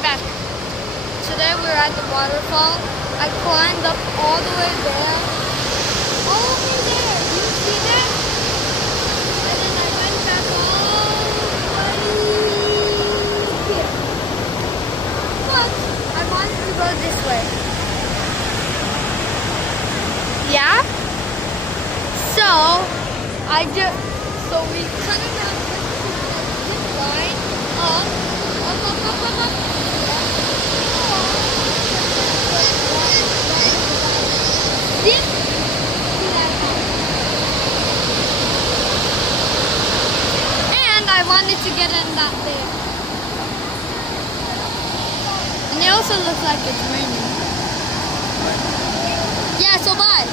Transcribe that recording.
welcome back. Today we're at the waterfall. I climbed up all the way there. All the way there. You see that? And then I went back all the way here. But I wanted to go this way. Yeah? So we kind of have this line up. Dip to that house. And I wanted to get in that there. And it also looks like it's raining. Yeah, so bye.